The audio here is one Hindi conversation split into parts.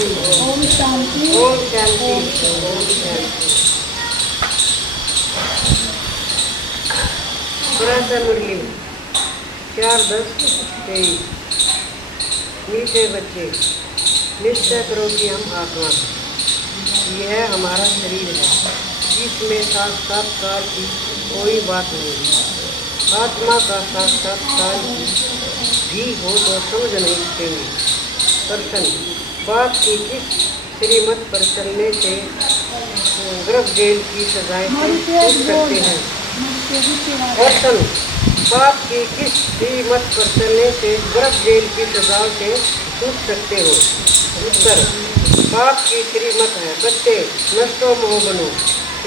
ओम शांति। ओम शांति। ओम शांति। प्रातः मुरली 4-10-23। मीठे बच्चे, निश्चय करो कि हम आत्मा हैं। यह हमारा शरीर है, इसमें साक्षात्कार की कोई बात नहीं। आत्मा का साक्षात्कार भी हो तो समझ नहीं सकेंगे। प्रश्न, बाप की किस श्रीमत पर चलने से गर्भ जेल की सजाएं छूट सकते हैं? प्रश्न, बाप की किस श्रीमत पर चलने से गर्भ जेल की सजा से छूट सकते हो? उत्तर, बाप की श्रीमत है बच्चे नष्टो मोह बनो,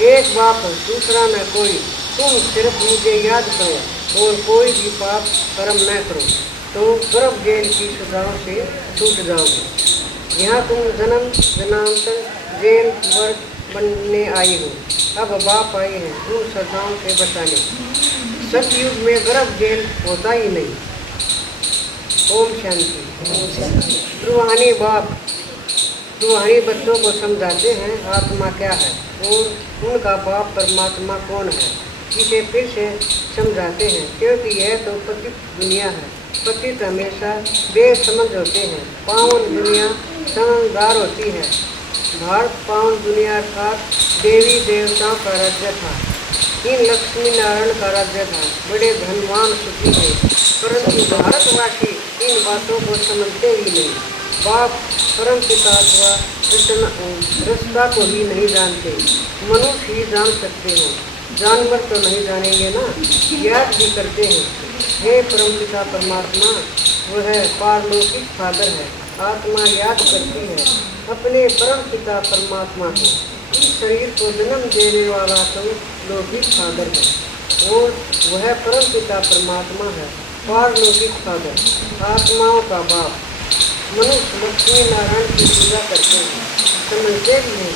एक बाप दूसरा न कोई, तुम सिर्फ मुझे याद करो और कोई भी पाप कर्म न करो तो गर्भ जेल की सजाओं से छूट जाओगे। यहाँ तुम जन्म जन्मांतर जेल वर्ग बनने आई हो, अब बाप आए हैं उन सजाओं से बचाने। सतयुग में गर्भ जेल होता ही नहीं। ओम शांति। रूहानी बाप रूहानी बच्चों को समझाते हैं आत्मा क्या है और उनका बाप परमात्मा कौन है। इसे फिर से समझाते हैं क्योंकि यह तो पतित दुनिया है। पतित हमेशा बेसमझ होते हैं। पावन दुनिया समझदार होती है। भारत पावन दुनिया अर्थात देवी देवताओं का राज्य था। इन लक्ष्मी नारायण का राज्य था। बड़े धनवान सुखी थे, परंतु भारतवासी इन बातों को समझते ही नहीं। बाप परम पिता अथवा रस्ता को ही नहीं जानते। मनुष्य ही जान सकते हो, जानवर तो नहीं जानेंगे ना। याद भी करते हैं, हे परम पिता परमात्मा, वह पारलौकिक फादर है। आत्मा याद करती है अपने परम पिता परमात्मा को। इस शरीर को जन्म देने वाला तो लौकिक फादर है और वह परम पिता परमात्मा है, पारलौकिक फादर, आत्माओं का बाप। मनुष्य लक्ष्मी नारायण की पूजा करते हैं, समझते भी हैं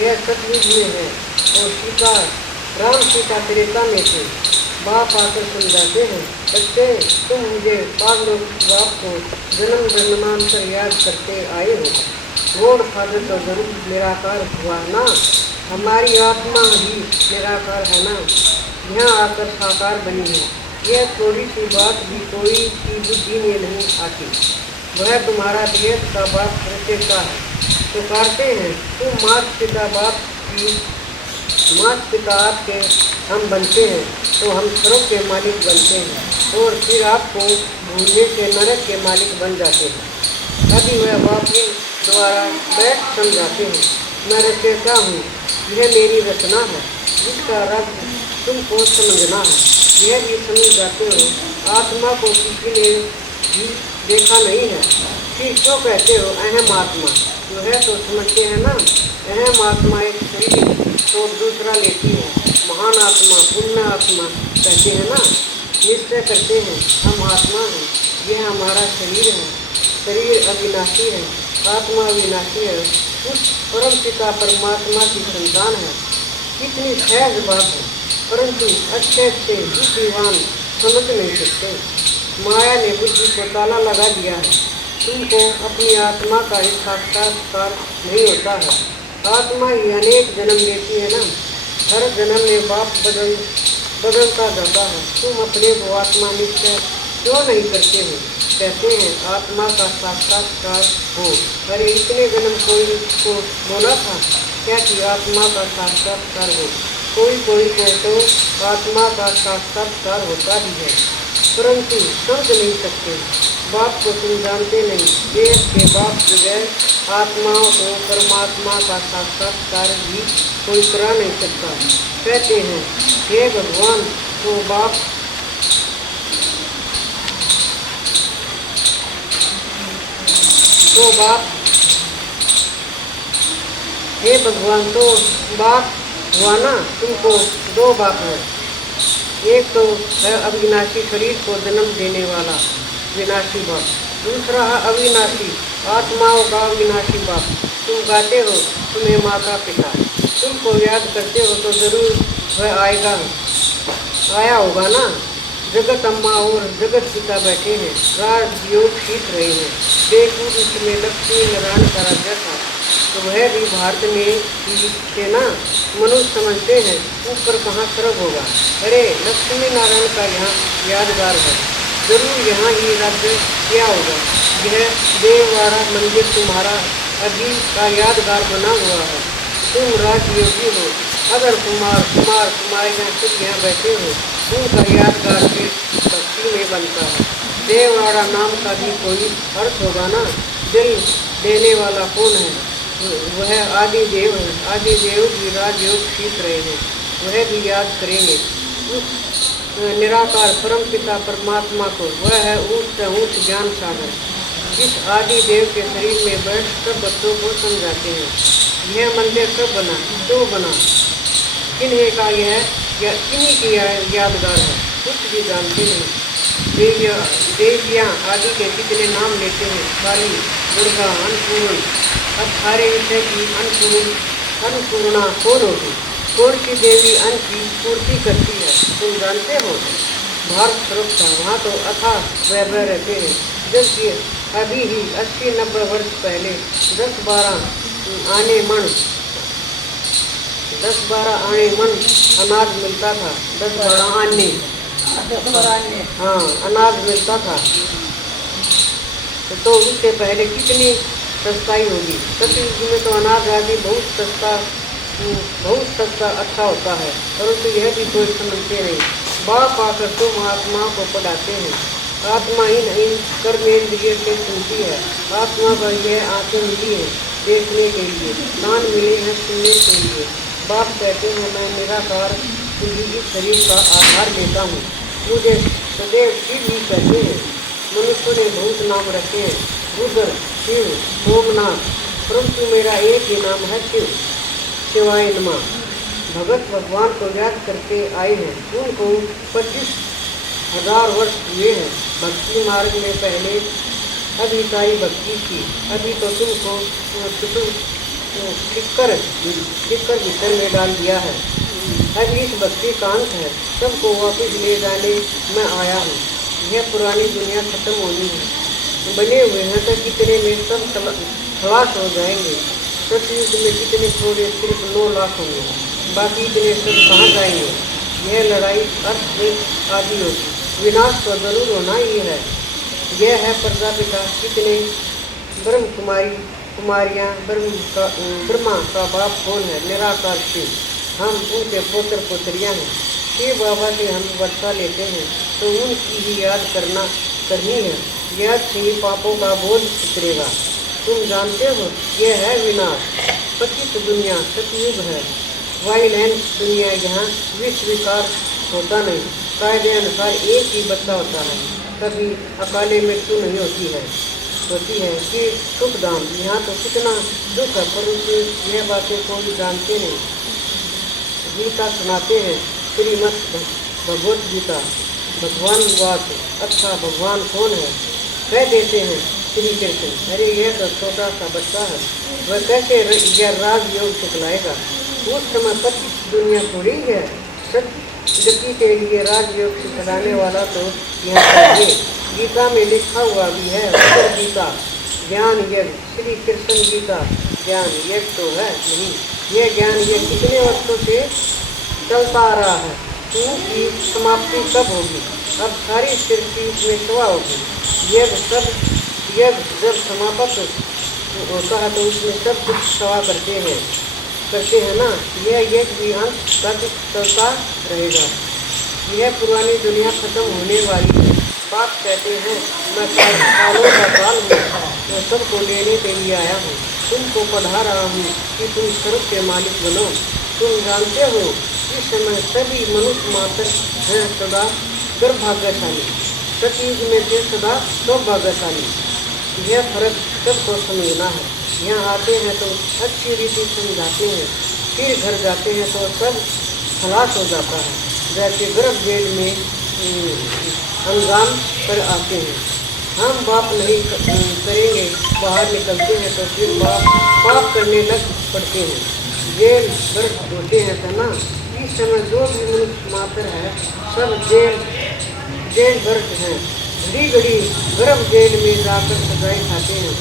यह सतयुग में है और सीता राम सीता त्रेता में थे। बाप आकर समझाते हैं बच्चे तुम मुझे पारलौकिक बाप को जन्म जन्मांतर याद करते आए हो। गॉड फादर तो जरूर निराकार हुआ ना, हमारी आत्मा भी निराकार है ना, यहाँ आकर साकार बनी है। यह थोड़ी सी बात भी कोई की बुद्धि में नहीं आती। वह तुम्हारा देश का बाप रचेता है। पुकारते हैं तुम मात पिता बाप की, मात पिता आपके हम बनते हैं तो हम स्वर्ग के मालिक बनते हैं और फिर आपको भूलने से नरक के मालिक बन जाते हैं। अभी वह बाप के द्वारा बैठ समझाते हैं मैं रचेता हूँ, यह मेरी रचना है जिसका रब तुमको समझना है। यह भी समझ जाते हो आत्मा को किसी ने भी देखा नहीं है, फिर क्यों कहते हो अहम आत्मा? जो है तो समझते हैं ना, अहम आत्मा एक शरीर तो दूसरा लेती है। महान आत्मा पुण्य आत्मा कहते हैं ना। निश्चय करते हैं हम आत्मा हैं, यह हमारा शरीर है। शरीर अविनाशी है, आत्मा अविनाशी है, उस परम पिता परमात्मा की संतान है। कितनी सहज बात है, परंतु अच्छे अच्छे बुद्धिमान समझ नहीं सकते। माया ने बुद्धि को ताला लगा दिया है। तुमको अपनी आत्मा का ही साक्षात्कार नहीं होता है। आत्मा ही अनेक जन्म लेती है ना, हर जन्म में बाप बदलता जाता है। तुम अपने को आत्मा निश्चय क्यों नहीं करते हो? कहते हैं आत्मा का साक्षात्कार हो। अरे इतने जन्म कोई को बोला था क्या कि आत्मा का साक्षात्कार हो? कोई कोई को तो आत्मा का साक्षात्कार होता ही है, परंतु समझ नहीं सकते। बाप को तुम जानते नहीं। देश के बाप बगैर आत्माओं को परमात्मा का साक्षात्कार भी कोई करा नहीं सकता। कहते हैं हे भगवान तो बाप हे भगवान तो बाप हुआ ना, तुमको दो बाप है। एक तो है अविनाशी शरीर को जन्म देने वाला विनाशी बाप, दूसरा है अविनाशी आत्माओं का अविनाशी बाप। तुम गाते हो तुम्हें माता पिता, तुमको याद करते हो तो जरूर वह आया होगा ना। जगत अम्मा और जगत पिता बैठे हैं, राज योग सीख रहे हैं। देखो इसमें लक्ष्मी नारायण का राज्य था। तो वह भी भारत में ही थे ना। मनुष्य समझते हैं ऊपर कहाँ स्वर्ग होगा। अरे लक्ष्मी नारायण का यहाँ यादगार है, जरूर यहाँ ही राज्य क्या होगा। यह देववाड़ा मंदिर तुम्हारा अभी का यादगार बना हुआ है। तुम राजयोगी हो, अगर कुमारियाँ सिर्फ यहाँ बैठे हो, उनका यादगार भी भक्ति में बनता है। देववाड़ा नाम का भी कोई अर्थ होगा ना। दिल देने वाला कौन है? वह आदि देव है। आदि देव भी राजयोग सीख रहे हैं, वह भी याद करेंगे उस निराकार परम पिता परमात्मा को। वह है ऊंच से ऊंच ज्ञान सागर, जिस आदि देव के शरीर में बैठ सब बच्चों को समझाते हैं। यह मंदिर कब बना, क्यों बना, किन्हीं का यह किन्हीं की यादगार है, कुछ भी जानते नहीं। देवियाँ आदि के कितने नाम लेते हैं, काली, दुर्गा, अन्नपूर्ण। अब सारे विषय की अन्नपूर्णा कौन होगी? कौन सी देवी अन्न की पूर्ति करती है, तुम जानते हो? भारत सुरक्षा, वहाँ तो अथाह वैभव रहते हैं। जबकि अभी ही 80-90 वर्ष पहले 10-12 आने मन अनाज मिलता था। 10-12 आने, हाँ, अनाज मिलता था। तो उससे पहले कितनी सस्ताई होगी। सतयुग में तो अनाज आदि बहुत सस्ता अच्छा होता है, परंतु यह भी कोई समझते नहीं। बाप आकर तुम आत्मा को पढ़ाते हैं। आत्मा इन कर्मेंद्रिय से सुनती है। आत्मा को यह आंखें मिली है देखने के लिए, कान मिले हैं सुनने के लिए। बाप कहते हैं मैं निराकार तुझी इस शरीर का आधार लेता हूँ। मुझे सदैव शिव ही कहते हैं। मनुष्यों ने बहुत नाम रखे हैं, रुद्र, शिव, सोमनाथ, परंतु मेरा एक ही नाम है शिव, शिवाय नमः। भगत भगवान को याद करके आए हैं। उनको 25,000 वर्ष हुए हैं भक्ति मार्ग में। पहले अभी सारी भक्ति थी, अभी तो तुमको टिक्कर भीतर में डाल दिया है। अब इस भक्ति का अंत है, सबको वापस ले जाने मैं आया हूँ। यह पुरानी दुनिया खत्म होनी है। बने हुए हैं तो कितने में सब खलास हो जाएंगे। सतयुग में कितने थोड़े सिर्फ 9 लाख होंगे, बाकी इतने सब कहाँ जाएंगे। यह लड़ाई अर्थ में आदि होगी, विनाश तो जरूर होना ही है। यह है प्रजापिता, कितने कुमारियाँ। ब्रह्मा का बाप कौन है? निराकार शिव। हम उनके पुत्र पुत्रियाँ हैं। शिव बाबा से हम वर्षा लेते हैं, तो उनकी ही याद करनी है। याद से ही पापों का बोझ उतरेगा। तुम जानते हो यह है विनाश। पतित दुनिया सतयुग है। वाइलेंस दुनिया, यहाँ विश्व विकार होता नहीं। कायदे अनुसार एक ही बच्चा होता है, कभी अकाले मृत्यु नहीं होती है कि सुखधाम। यहाँ तो कितना दुख है, परंतु यह बातें कोई जानते नहीं। गीता सुनाते हैं, श्रीमद् भगवत गीता, भगवान बात। अच्छा भगवान कौन है? कह देते हैं श्री कृष्ण। अरे यह तो छोटा सा बच्चा है, वह कैसे यह राजयोग सिखलाएगा? उस समय 25 दुनिया थोड़ी है। सत्य के लिए राजयोग सिखलाने वाला तो यहाँ चाहिए। गीता में लिखा हुआ भी है, गीता ज्ञान यज्ञ। श्री कृष्ण गीता ज्ञान यज्ञ तो है नहीं। यह ज्ञान यज्ञ कितने वर्षों से चलता आ रहा है, उनकी समाप्ति कब होगी? अब सारी सृष्टि इसमें सवा होगी। यज्ञ जब समाप्त होता है तो उसमें सब कुछ सवा करते हैं ना। यह यज्ञ भी अंत तक चलता रहेगा। यह पुरानी दुनिया खत्म होने वाली है। बाप कहते हैं मैं सालों का काल हूँ, मैं सबको लेने के लिए आया हूँ। तुमको पढ़ा रहा हूँ कि तुम स्वर्ग के मालिक बनो। तुम जानते हो इस समय सभी मनुष्य मात्र हैं सदा दुर्भाग्यशाली, सतयुग में थे सदा सौभाग्यशाली। यह फर्क सबको समझना है। यहाँ आते हैं तो अच्छी रीति समझाते हैं, फिर घर जाते हैं तो सब खलास हो जाता है। जैसे गर्भ जेल में अंजाम कर आते हैं। हम बाप नहीं करेंगे, बाहर निकलते हैं तो फिर पाप करने लग पड़ते हैं। जेल गर्भ होते हैं तो ना। इस समय जो भी मनुष्य मात्र है सब जेल गर्भ हैं। घड़ी घड़ी गर्भ जेल में जाकर सजाएं खाते हैं।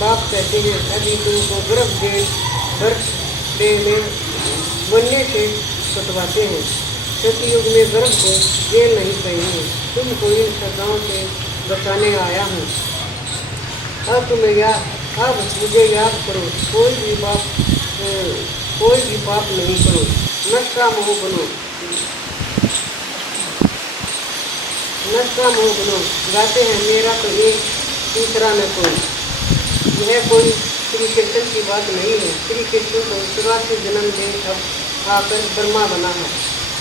बाप कहते हैं अभी तुमको गर्भ में बनने से छुटवाते हैं। सतयुग में गर्भ को जेल नहीं कहेंगे। तुमको इन सजाओं से बचाने आया हूँ। अब मुझे याद करो, कोई भी पाप नहीं करो, नष्टा मोह बनो, गाते हैं मेरा तो एक तीसरा न कोई। यह कोई श्री कृष्ण की बात नहीं है। श्री कृष्ण को 84 जन्म दे अब आकर ब्रह्मा बना है,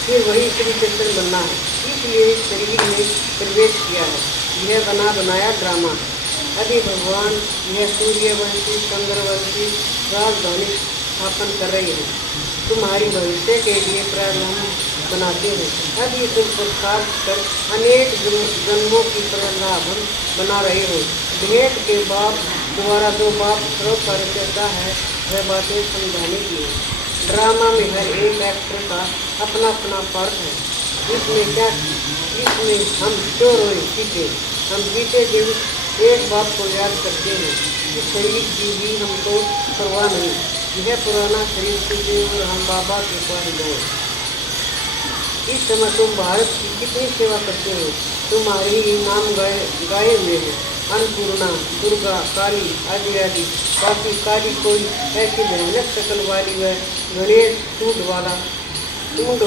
फिर वही श्री कृष्ण बनना है, इसलिए इस शरीर में प्रवेश किया है। यह बना बनाया ड्रामा। अभी भगवान यह सूर्यवंशी चंद्रवंशी राजधानी स्थापन कर रही है, तुम्हारी भविष्य के लिए प्रारंभ बनाते हैं। अभी तुम पुरस्कार कर अनेक जन्मों की प्रारंभ बना रहे हो। भेंट के बाप द्वारा जो बाप सर्व कार्य करता है वह बातें समझाने की है। ड्रामा में हर एक एक्टर का अपना अपना पार्ट है। इसमें हम क्यों रोए सीखे, हम जीते दिन एक बात को याद करते हैं। इस शरीर की भी हमको परवाह नहीं। यह पुराना शरीर सीखे और हम बाबा के पास गए। इस समय तुम भारत की कितनी सेवा करते हो। तुम्हारे ही नाम गाए हुए हैं, अन्नपूर्णा, दुर्गा, काली आदि आदि। बाकी काली कोई ऐसी भयानक शक्ल वाली व गणेश सूंड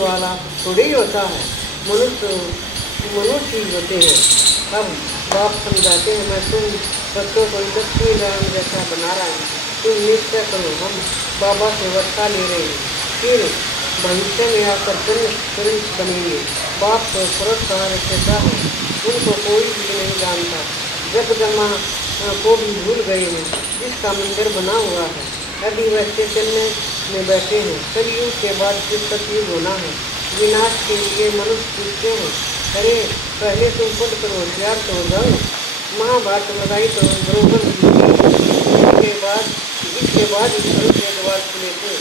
वाला थोड़ी ही होता है। मनुष्य ही होते हैं। अब बाप समझाते हैं, मैं तुम बच्चों को लक्ष्मी नारायण जैसा बना रहा हूँ। तुम निश्चय करो, हम बाबा से वर्षा ले रहे हैं, फिर भविष्य में आकर तुरंत बनेंगे। बाप को पुरस्कार देता है, उनको कोई भी नहीं जानता। जगदम्बा को भी भूल गए हैं, जिसका मंदिर बना हुआ है। अभी वह चैतन्य में बैठे हैं। कलयुग के बाद फिर सतयुग होना है। विनाश के लिए मनुष्य पूछते हैं, अरे पहले तुम खुद करो, होशियार तो हो जाओ। महाभारत लगाई तो द्रौपदी इसके बाद स्वर्ग के द्वार खुले थे,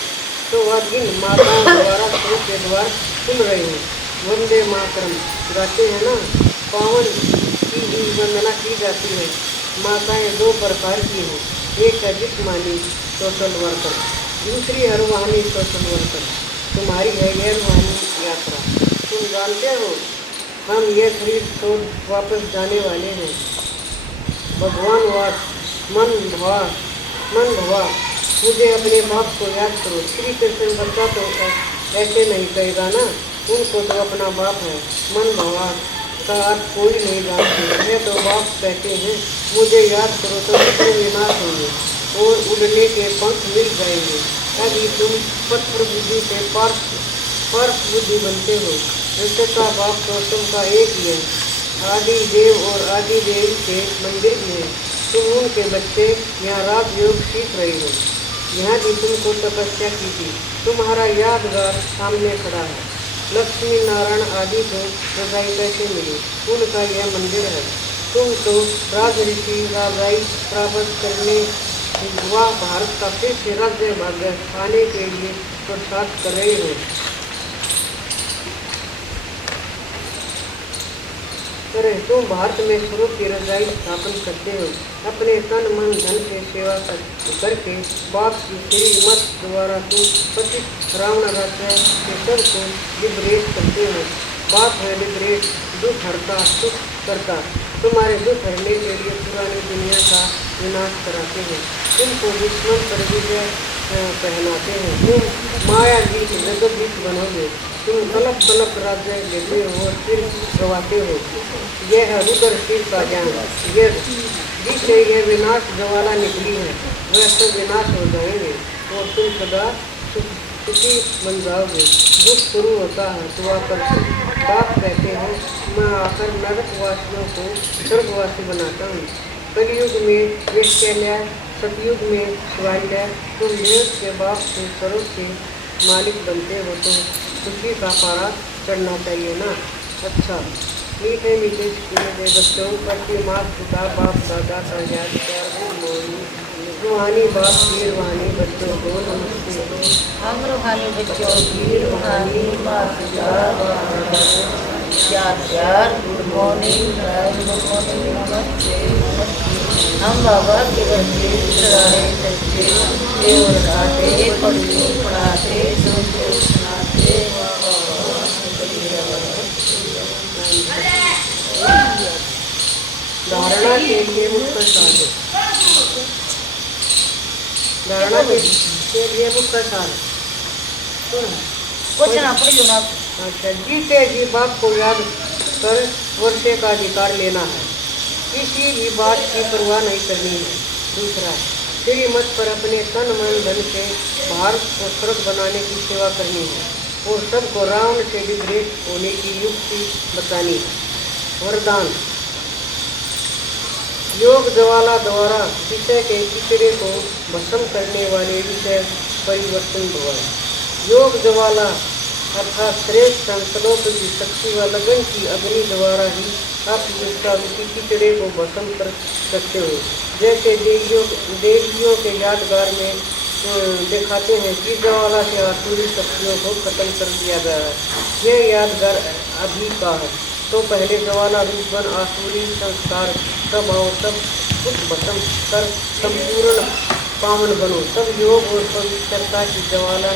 तो वह इन माताओं द्वारा स्वर्ग के द्वार खुल रहे हैं। वंदे मातरम गाते हैं ना। पावन की भी वंदना की जाती है। माताएं दो प्रकार की हैं, एक है जिस्मानी सोशल वर्कर, दूसरी है रूहानी सोशल वर्कर। तुम्हारी है यह रूहानी यात्रा। तुम जानते हो हम यह शरीर छोड़ वापस जाने वाले हैं। भगवान वास मन भवा मुझे अपने बाप को याद करो। श्री कृष्ण बच्चा तो ऐसे नहीं कहेगा ना, उनको तो अपना बाप है। मन भवा का अर्थ कोई नहीं जानते, यह तो बाप कहते हैं मुझे याद करो तो कितने विनाश होंगे और उड़ने के पंख मिल जाएंगे। अभी तुम पत्थर बुद्धि से पार्थ बुद्धि बनते हो। का बाप तो तुमका एक ही है। आदि देव और आदि देव के मंदिर भी है। तुम उनके बच्चे यहाँ राजयोग सीख रही हो। यहाँ भी तुमको तपस्या की थी। तुम्हारा यादगार सामने खड़ा है। लक्ष्मी नारायण आदि को रजाई कैसे मिली, उनका यह मंदिर है। तुम तो राजऋषि राजाई प्राप्त करने व भारत का फिर से राज्य भाग्य पाने के लिए पुरुषार्थ कर रहे हो। तुम भारत में स्वरूप की रजाई स्थापन करते हो। अपने तन मन धन से सेवा करके बाप की श्री मत द्वारा तुम पतित रावण राज्य के सबको लिबरेट करते हो। बाप है लिबरेट, दुख हरता सुख करता। तुम्हारे दुख हरने के लिए पुरानी दुनिया का विनाश कराते हैं। तुमको दुश्मन पर विजय पहनाते हैं। तुम माया गीत जगत गीत बनोगे। तुम तलक तलक राज्य लेते हो और फिर गवाते हो। यह है रुद्र शिव का ज्ञान। यह जिससे यह विनाश ज्वाला निकली है वह सब विनाश हो जाएंगे और तुम सदा सुखी बन जाओगे। दुख शुरू होता है तो आकर बाप कहते हैं मैं आकर नरकवासियों को स्वर्गवासी बनाता हूँ। कलयुग में वैश्चर्य, सतयुग में शिवालय। तुम देव के बाप से स्वरूप के मालिक बनते हो तो खुशी का पारा चढ़ना चाहिए ना। अच्छा मीठे मीठे मेरे बच्चों, प्रति माँ पिता बाप दादा का याद रूहानी बाप की रूहानी बच्चों को नमस्ते। हम रूहानी बच्चों की रूहानी माँ पिता बाप दादा को प्यार गुड मॉर्निंग नमस्ते। हम बाबा के बच्चे सराहे सच्चे केवल गाते पढ़ते पढ़ाते सबको सुनाते धारणा के लिए मुख्य साधन। धारणा के लिए मुख्य साधन कुछ ना पढ़ियो ना। अच्छा, जीते जी बाप को याद कर वर्षे का अधिकार लेना है, किसी भी बात की परवाह नहीं करनी है। दूसरा, श्रीमत पर अपने तन मन धन से भारत को स्वर्ग बनाने की सेवा करनी है और सबको रावण से विद्वेष होने की युक्ति बतानी है। वरदान, योग ज्वाला द्वारा विषय के चिचड़े को भस्म करने वाले विषय परिवर्तन द्वारा। योग ज्वाला अर्थात श्रेष्ठ संकल्प की शक्ति व लगन की अग्नि द्वारा ही आप उसका उसी चिचड़े को भस्म कर सकते हो। जैसे देवियों के यादगार में दिखाते हैं कि ज्वाला से आसुरी शक्तियों को खत्म कर दिया गया है। यह यादगार अभी का है, तो पहले ज्वाला रूप बन आसुरी संस्कार स्वभाव सब कुछ भस्म कर संपूर्ण पावन बनो। तब योग और पवित्रता की ज्वाला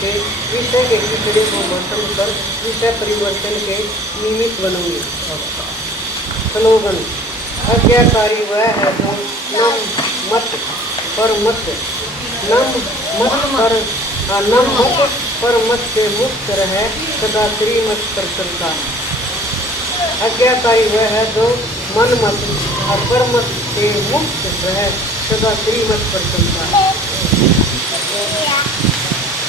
के विषय के चिचड़े को भस्म कर विषय परिवर्तन के निमित्त बनोगे। स्लोगन, आज्ञाकारी वह है जो नम मत पर मत से मुक्त रहे, सदा श्रीमत पर चलता है। आज्ञाकारी वह है जो मन मत और परमत से मुक्त रहे, सदा श्रीमत पर चलता है।